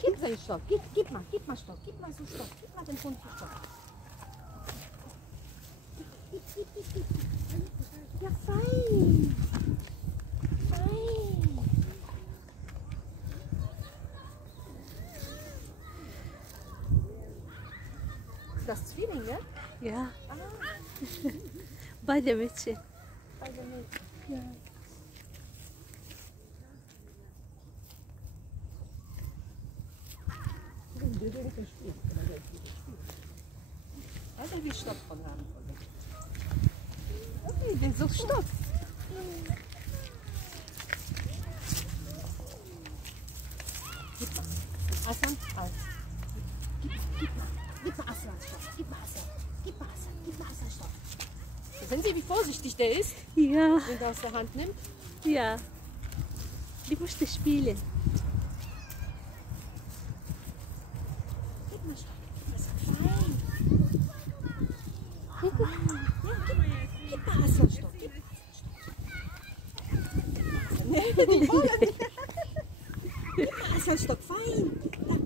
Gib seinen Stock. Gib mal Stock. Gib mal so Stock. Gib mal den Hund so Stock. Gib. Ja, fein. Fein. Das Zwillinge? Ja, Ah, beide Mädchen. also nicht. Ja. Also wie Stopp von haben. Okay, den sucht Stopp. Gib mal. Hassan, halt. Gib mal Hassan Stopp. Gib mal Hassan Stopp. Sehen Sie, wie vorsichtig der ist, Ja, wenn er aus der Hand nimmt? ja. Die musste spielen. Gib mal Stopp. Fein. Gib mal Hassan Stopp. Nee, die wollen nicht. Gib mal Hassan Stopp. Fein.